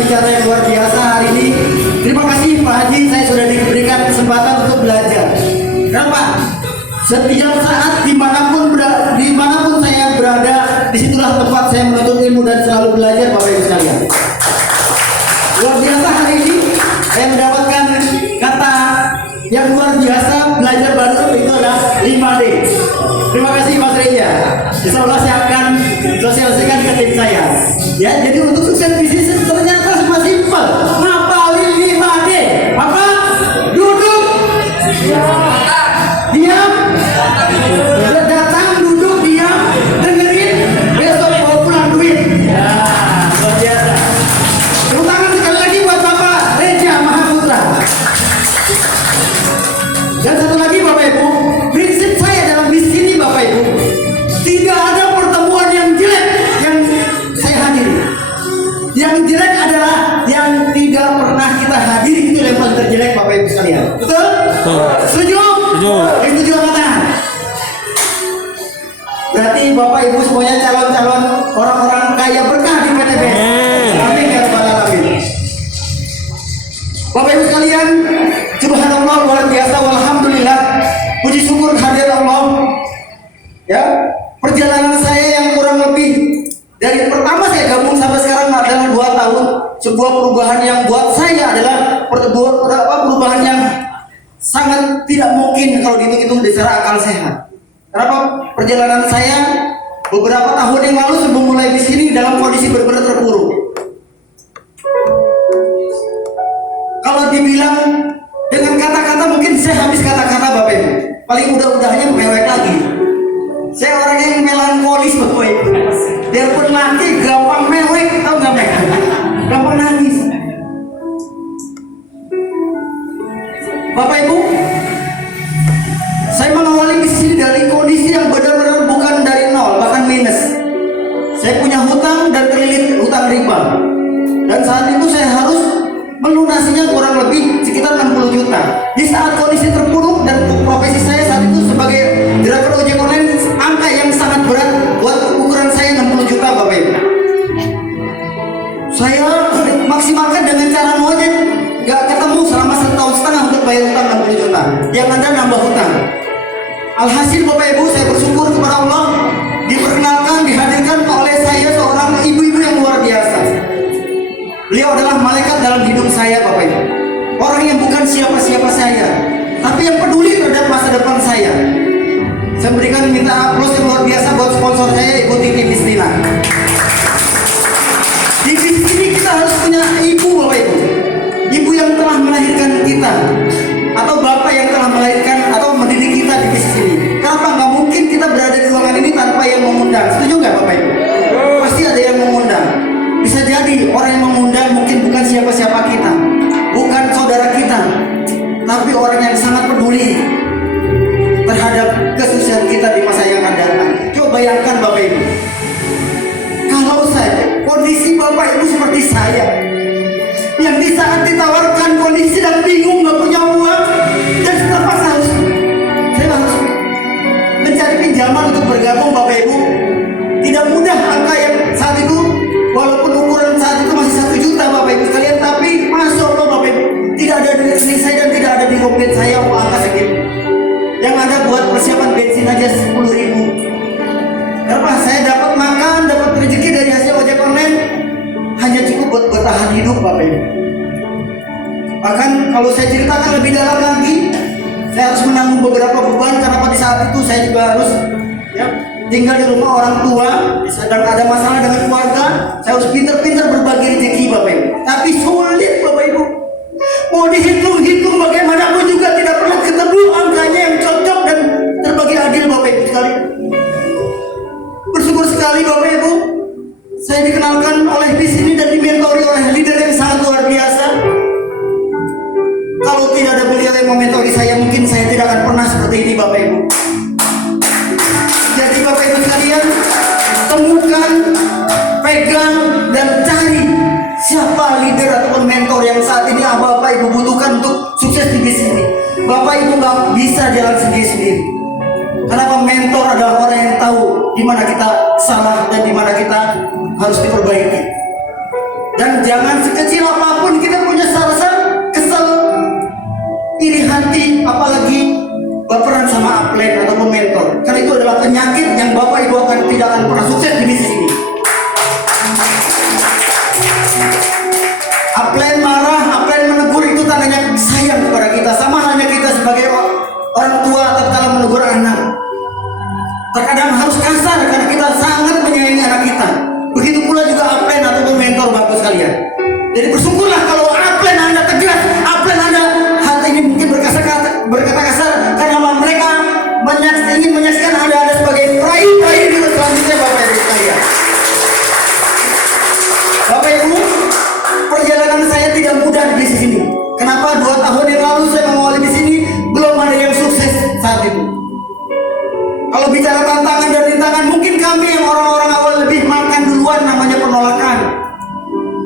bicara yang luar biasa hari ini. Terima kasih Pak Haji, saya sudah diberikan kesempatan untuk belajar. Kenapa? Setiap saat dimanapun saya berada, disitulah tempat saya menuntut ilmu dan selalu belajar, Bapak Ibu sekalian. Luar biasa hari ini saya mendapatkan kata yang luar biasa, belajar baru itu adalah 5D. Terima kasih Mas Reja. Insya Allah saya akan sosialisasikan ke tim saya. Ya, jadi untuk sukses bisnis ternyata cuma simpel. Ngapalin 5D. Apa? Duduk. Diam. Datang, duduk, diam, dengerin. Besok bawa pulang duit. Ya, luar biasa. Tepuk tangan sekali lagi buat Bapak Reja Mahaputra. Dan satu lagi Bapak Ibu, prinsip saya dalam bisnis ini Bapak Ibu, tidak ada pertemuan yang jelek yang saya hadiri. Yang jelek adalah yang tidak pernah kita hadiri, itu yang paling terjelek Bapak Ibu sekalian. Betul? Setuju? Setuju. Setuju angkat tangan. Berarti Bapak Ibu semuanya calon-calon orang-orang kaya berkah di PTBS. Amin ya rabbal alamin. Bapak Ibu sekalian, subhanallah luar biasa, walhamdulillah, puji syukur kehadirat Allah. Ya, perjalanan saya yang kurang lebih dari pertama saya gabung sampai sekarang adalah 2 tahun. Sebuah perubahan yang buat saya adalah perubahan yang sangat tidak mungkin kalau dihitung-hitung secara akal sehat. Kenapa? Perjalanan saya beberapa tahun yang lalu sebelum mulai di sini dalam kondisi benar-benar terpuruk. Kalau dibilang dengan kata-kata mungkin saya habis kata-kata Bapak Ibu. Paling mudah-mudahnya mewek lagi. Saya orang yang melankolis Bapak Ibu. Biarpun nanti gampang mewek, tahu nggak mereka? Gampang nangis. Bapak Ibu, saya mengawali bisnis ini dari kondisi yang benar-benar bukan dari nol, bahkan minus. Saya punya hutang dan terlilit hutang riba. Dan saat itu saya harus melunasinya kurang lebih sekitar 60 juta. Di saat kondisi terpuruk dan profesi saya saat itu sebagai driver ojek online, angka yang sangat berat buat ukuran saya 60 juta Bapak Ibu. Saya maksimalkan dengan cara ngojek, gak ketemu selama 1,5 tahun untuk bayar hutang 60 juta. Yang ada nambah hutang. Alhasil Bapak Ibu, saya bersyukur kepada Allah diperkenalkan, dihadirkan oleh saya seorang ibu-ibu yang luar biasa. Beliau adalah malaikat dalam hidup saya Bapak Ibu. Orang yang bukan siapa-siapa saya, tapi yang peduli terhadap masa depan saya. Saya berikan minta aplaus yang luar biasa buat sponsor saya, Ibu Titi Bisnila. Di bisnis ini kita harus punya ibu Bapak Ibu. Ibu yang telah melahirkan kita, atau bapak yang telah melahirkan atau mendidik kita di bisnis ini. Kenapa? Nggak mungkin kita berada di ruangan ini tanpa yang mengundang. Setuju nggak Bapak Ibu? Pasti ada yang mengundang. Bisa jadi orang yang mengundang mungkin bukan siapa-siapa kita, bukan saudara kita, tapi orang yang sangat peduli terhadap kesuksesan kita di masa yang akan datang. Coba bayangkan Bapak Ibu, kalau saya, kondisi Bapak Ibu seperti saya, yang di saat ditawarkan kondisi sedang bingung, nggak punya uang, dan terpaksa saya harus mencari pinjaman untuk bergabung Bapak Ibu. Tidak mudah angka yang saat itu, walaupun ukuran saat itu masih 1 juta Bapak Ibu sekalian, tapi masya Allah Bapak Ibu, tidak ada di rekening saya dan tidak ada di dompet saya angka segitu. Yang ada buat persiapan bensin aja 10.000. Kenapa? Saya dapat makan, dapat rezeki dari hasil ojek online, hanya cukup buat bertahan hidup Bapak Ibu. Bahkan kalau saya ceritakan lebih dalam lagi, saya harus menanggung beberapa beban karena pada saat itu saya juga harus tinggal di rumah orang tua, sedang ada masalah dengan keluarga. Saya harus pintar-pintar berbagi rezeki Bapak Ibu. Tapi sulit Bapak Ibu. Mau dihitung-hitung bagaimanapun juga tidak pernah ketemu angkanya yang cocok dan terbagi adil Bapak Ibu sekali. Bersyukur sekali Bapak Ibu, saya dikenalkan oleh bis ini dan dimentori oleh leader yang sangat luar biasa. Kalau tidak ada beliau yang mementori saya, mungkin saya tidak akan pernah seperti ini Bapak Ibu. Jadi Bapak Ibu sekalian, temukan, pegang, dan cari siapa leader ataupun mentor yang saat ini Bapak Ibu butuhkan untuk sukses di bisnis ini. Bapak Ibu nggak bisa jalan sendiri-sendiri. Kenapa? Mentor adalah orang yang tahu di mana kita salah dan di mana kita harus diperbaiki. Dan jangan sekecil apapun kita punya rasa kesel, iri hati, apalagi baperan sama upline ataupun mentor. Karena itu adalah penyakit yang Bapak Ibu tidak akan pernah sukses di bisnis ini. Upline marah, upline menegur, itu tandanya sayang kepada kita. Sama halnya kita sebagai orang tua tatkala menegur anak. Terkadang harus kasar karena kita sangat menyayangi anak kita. Begitu pula juga upline ataupun mentor Bapak sekalian. Jadi bersyukurlah kalau upline Anda tegas, upline Anda hati ini mungkin berkata kasar karena mereka ingin menyaksikan Anda sebagai peraih juga selanjutnya Bapak Ibu sekalian. Bapak Ibu, perjalanan saya tidak mudah di bisnis ini. Kenapa 2 tahun yang lalu saya mengawali di sini belum ada yang sukses saat itu. Kalau bicara tantangan dan rintangan, mungkin kami yang orang-orang awal lebih makan duluan namanya penolakan.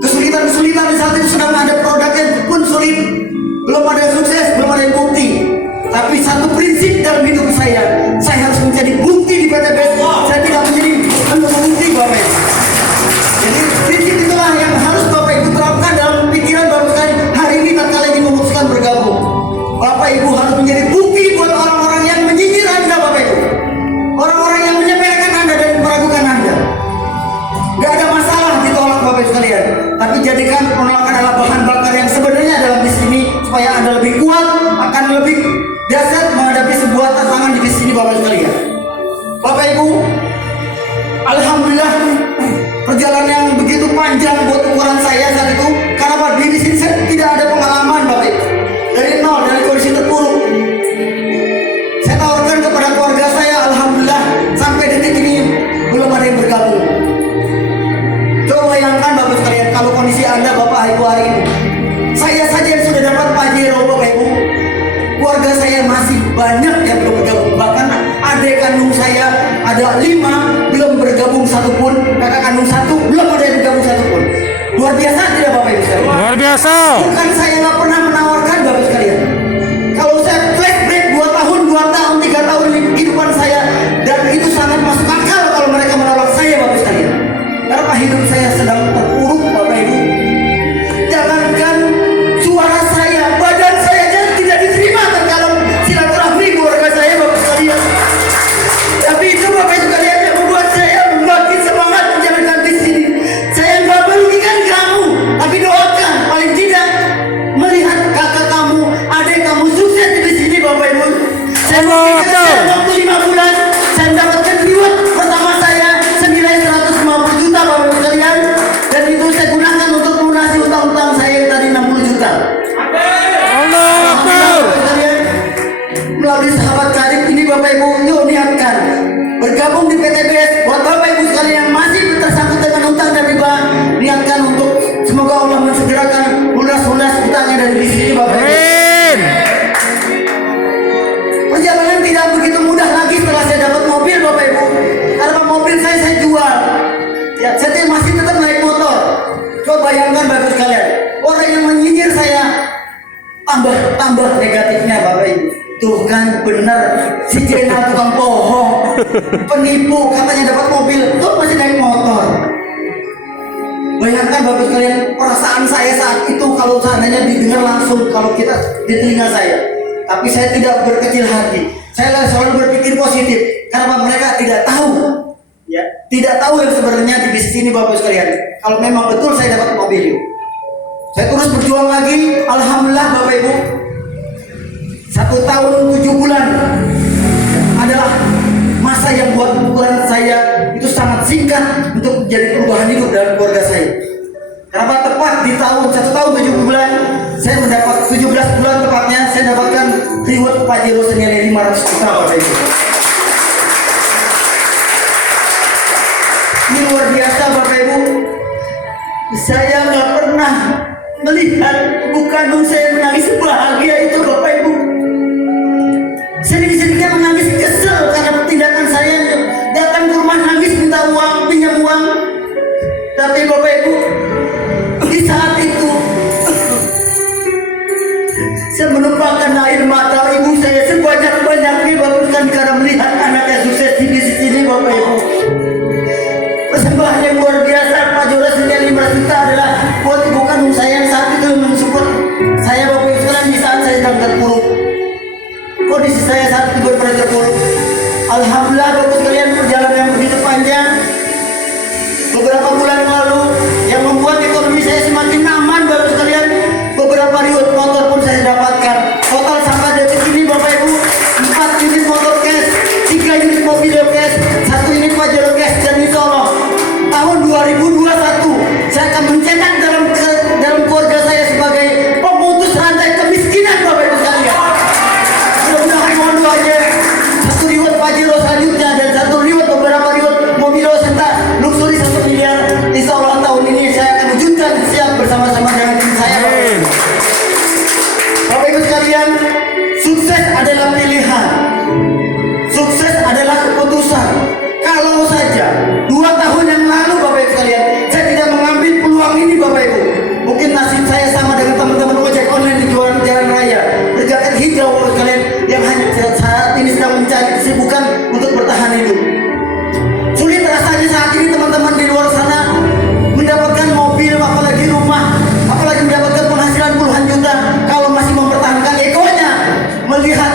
Kesulitan di saat itu sedang ada produknya pun sulit, belum ada yang sukses, belum ada yang bukti. Tapi satu prinsip dalam hidup saya harus menjadi bukti di PTBS. Saya tidak menjadi bukti Bapak Ibu. Jadi prinsip itulah yang harus Bapak Ibu terapkan dalam pikiran Bapak sekalian hari ini tatkala ingin memutuskan bergabung. Bapak Ibu harus menjadi bukti buat orang-orang yang menyinyir Anda Bapak Ibu, orang-orang yang menyepelekan Anda dan meragukan Anda. Gak ada masalah ditolak Bapak Ibu sekalian, tapi jadikan penolakan adalah bahan bakar yang sebenarnya dalam bisnis ini supaya Anda lebih kuat, akan lebih dahsyat menghadapi sebuah tantangan di bisnis ini Bapak Ibu sekalian. Bapak Ibu, alhamdulillah perjalanan yang begitu panjang buat ukuran saya saat itu. Karena pada diri sini saya tidak ada pengalaman Bapak Ibu, dari nol, dari kondisi terpuruk. Saya tawarkan kepada keluarga saya, alhamdulillah sampai detik ini belum ada yang bergabung. Coba bayangkan Bapak sekalian kalau kondisi Anda Bapak Ibu hari ini. Saya saja yang sudah dapat pajero Bapak Ibu, keluarga saya masih banyak yang belum bergabung. Bahkan adik kandung saya ada 5 belum bergabung satupun, kakak kandung 1 belum ada yang bergabung satupun. Luar biasa tidak Bapak Ibu sekalian? Luar biasa. Bukan saya nggak pernah menawarkan Bapak sekalian. Kalau saya flashback 2 tahun, 3 tahun kehidupan saya, dan itu sangat masuk akal kalau mereka menolak saya Bapak sekalian. Karena hidup saya sedang terpuruk Bapak Ibu. Jangankan suara saya, badan saya aja tidak diterima terkadang silaturahmi keluarga saya Bapak sekalian. Tapi itu Bapak sekalian yang membuat saya makin semangat menjalankan di sini. Saya nggak merugikan kamu, tapi doakan paling tidak melihat kakak kamu, adik kamu sukses di sini Bapak Ibu. Saya memberikan 25 bulan, saya mendapatkan reward pertama saya senilai 150 juta Bapak Ibu sekalian, dan itu saya gunakan untuk melunasi utang-utang saya yang tadi 60 juta. Allah Akbar. Melalui sahabat karib ini Bapak Ibu, yuk niatkan bergabung di PTBS. Buat Bapak Ibu sekalian yang masih tersangkut dengan utang dan riba, niatkan untuk semoga Allah mensegerakan lunas utangnya dari di sini Bapak Ibu. Perjalanan tidak begitu mudah lagi setelah saya dapat mobil Bapak Ibu. Karena mobil saya jual. Ya, saya masih tetap naik motor. Coba bayangkan Bapak sekalian, orang yang menyinyir saya tambah negatifnya Bapak Ibu. Tuh kan benar si Jenal tukang bohong, penipu, katanya dapat mobil, tuh masih naik motor. Bayangkan Bapak sekalian perasaan saya saat itu kalau seandainya didengar langsung kalau kita di telinga saya. Tapi saya tidak berkecil hati. Saya selalu berpikir positif karena mereka tidak tahu, ya, tidak tahu yang sebenarnya di bisnis ini Bapak sekalian. Kalau memang betul saya dapat mobil, saya terus berjuang lagi. Alhamdulillah Bapak Ibu, 1 tahun 7 bulan adalah masa yang buat ukuran saya itu sangat singkat untuk menjadi perubahan hidup dalam keluarga saya. Kenapa tepat di tahun 1 tahun 7 bulan saya mendapat 17 bulan tepatnya saya dapatkan reward pajero senilai 500 juta Bapak Ibu. Ini luar biasa Bapak Ibu. Saya nggak pernah melihat ibu kandung saya menangis bahagia itu Bapak Ibu. Sedikit-sedikitnya menangis kesel karena tindakan saya, datang ke rumah nangis minta uang, pinjam uang. Tapi Bapak Ibu, di saat itu saya menumpahkan air mata ibu saya sebanyak-banyaknya bahkan karena melihat anaknya sukses di bisnis ini Bapak Ibu. Persembahan yang luar biasa Pak Jola senilai 5 juta adalah buat ibu wonderful. Alhamdulillah Bapak sekalian, perjalanan yang begitu panjang beberapa bulan lalu yang membuat ekonomi saya semakin aman Bapak sekalian. Beberapa riwayat motor pun saya dapatkan. Total sampai detik ini Bapak Ibu, 4 unit motor cash, 3 unit mobil cash, 1 unit Pajero cash, dan insya Allah tahun 2021 saya akan mencetak dalam keluarga saya sebagai pemutus rantai kemiskinan Bapak Ibu sekalian. Mudah-mudahan mohon doanya, 1 riwayat Pajero selanjutnya dan 1 riwayat beberapa riwayat mobil serta luxury 1 miliar. Insya Allah tahun ini saya akan wujudkan siap bersama-sama dengan tim saya. Bapak Ibu sekalian, sukses adalah pilihan. Sukses adalah keputusan. Kalau saja 2 tahun yang lalu Bapak Ibu sekalian, saya tidak mengambil peluang ini Bapak Ibu, mungkin nasib saya sama dengan teman-teman ojek online di jalan raya, berjaket hijau Bapak Ibu sekalian, yang hanya saat ini sedang mencari kesibukan untuk bertahan hidup. Sulit rasanya saat ini teman-teman di luar sana mendapatkan mobil, apalagi rumah, apalagi mendapatkan penghasilan puluhan juta, kalau masih mempertahankan egonya, melihat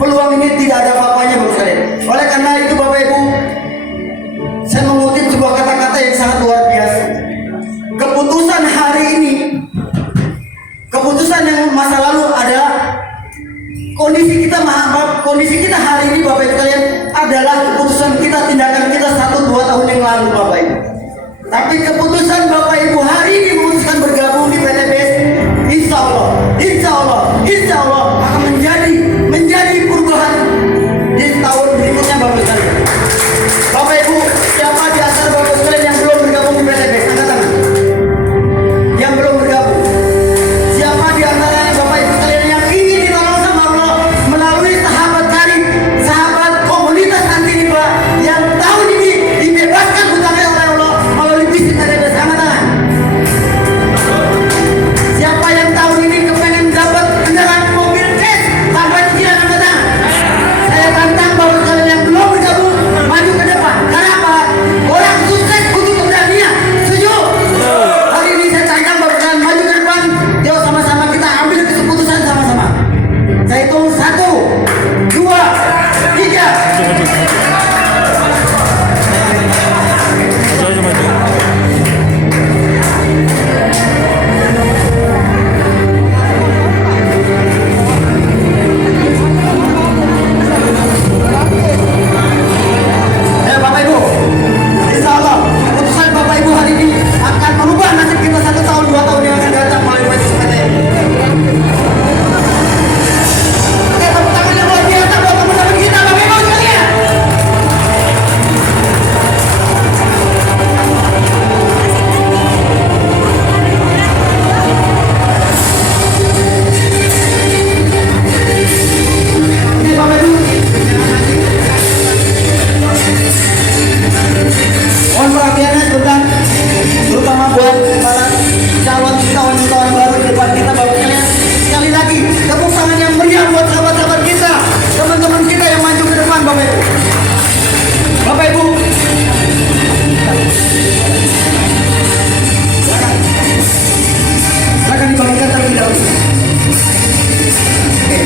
peluang ini tidak ada apa-apanya Bapak sekalian. Oleh karena itu Bapak Ibu, saya mengutip sebuah kata-kata yang sangat luar biasa. Keputusan hari ini, keputusan yang masa lalu adalah kondisi kita hari ini Bapak Ibu sekalian adalah keputusan kita, tindakan kita 1-2 tahun yang lalu Bapak Ibu. Tapi keputusan Bapak Ibu hari ini memutuskan bergabung di PTBS, insya Allah akan menjadi perubahan di tahun berikutnya Bapak sekalian. Bapak Ibu, siapa di antara Bapak sekalian yang belum bergabung di PTBS? Angkat tangan. Yang belum bergabung. Siapa di antara Bapak Ibu sekalian yang ingin ditolong sama Allah melalui sahabat karib, sahabat komunitas anti riba yang tahun ini dibebaskan hutangnya oleh Allah melalui bisnis PTBS? Angkat tangan. Siapa yang tahun ini kepengen dapat kendaraan mobil cash tanpa cicilan? Angkat tangan. Saya tantang Bapak sekalian yang belum bergabung maju ke depan. Karena apa? Orang sukses butuh keberanian. Setuju? Hari ini saya tantang Bapak sekalian maju ke depan. Yuk sama-sama kita ambil keputusan sama-sama. Saya hitung 1, 2, 3. Bapak Ibu, insya Allah keputusan Bapak Ibu hari ini akan merubah nasib kita 1 tahun 2 tahun yang akan datang melalui majelis PTN. Oke, tepuk tangan yang luar biasa buat teman-teman kita Bapak Ibu sekalian. Oke Bapak Ibu, mohon perhatiannya sebentar, terutama buat para calon-calon baru di depan kita Bapak sekalian. Sekali lagi, tepuk tangan yang meriah buat sahabat-sahabat kita, teman-teman kita yang maju ke depan Bapak Ibu. Bapak Ibu, silakan dibagikan terlebih dahulu. Oke.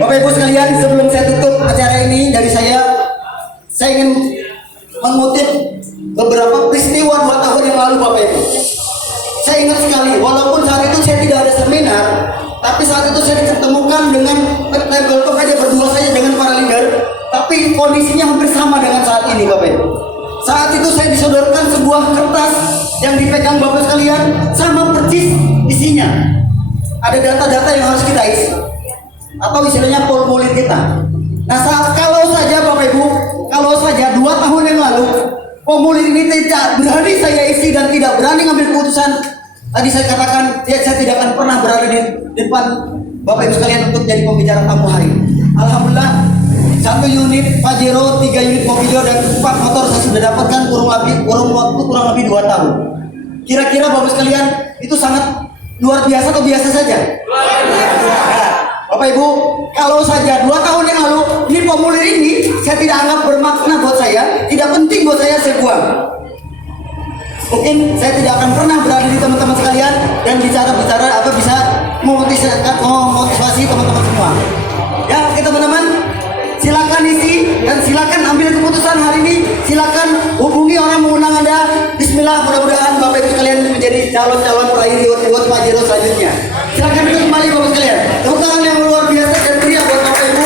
Bapak Ibu sekalian, sebelum saya tutup acara ini dari saya ingin mengutip beberapa peristiwa 2 tahun yang lalu Bapak Ibu. Saya ingat sekali, walaupun saat itu saya tidak ada seminar, tapi saat itu saya diketemukan dengan level talk aja berdua saja dengan para leader, tapi kondisinya hampir sama dengan saat ini Bapak Ibu. Saat itu saya disodorkan sebuah kertas yang dipegang Bapak sekalian, sama persis isinya ada data-data yang harus kita isi, atau istilahnya formulir kita. Nah, kalau saja Bapak Ibu, kalau saja 2 tahun yang lalu formulir ini tidak berani saya isi dan tidak berani ngambil keputusan, tadi saya katakan saya tidak akan pernah berada di depan Bapak Ibu sekalian untuk jadi pembicara tamu hari ini. Alhamdulillah, 1 unit Pajero, 3 unit Mobilio, dan 4 motor saya sudah dapatkan kurang lebih 2 tahun. Kira-kira Bapak sekalian itu sangat luar biasa atau biasa saja? Luar biasa. Bapak Ibu, kalau saja 2 tahun yang lalu ini formulir ini saya tidak anggap bermakna buat saya, tidak penting buat saya buang. Mungkin saya tidak akan pernah berada di teman-teman sekalian dan bicara-bicara apa bisa memotivasi teman-teman semua. Ya, oke teman-teman, silakan isi dan silakan ambil keputusan hari ini. Silakan hubungi orang mengundang Anda. Bismillah, mudah-mudahan Bapak Ibu sekalian menjadi calon-calon peraih reward Pajero selanjutnya. Silakan duduk kembali Bapak sekalian. Tepuk tangan yang luar biasa dan meriah buat Bapak Ibu.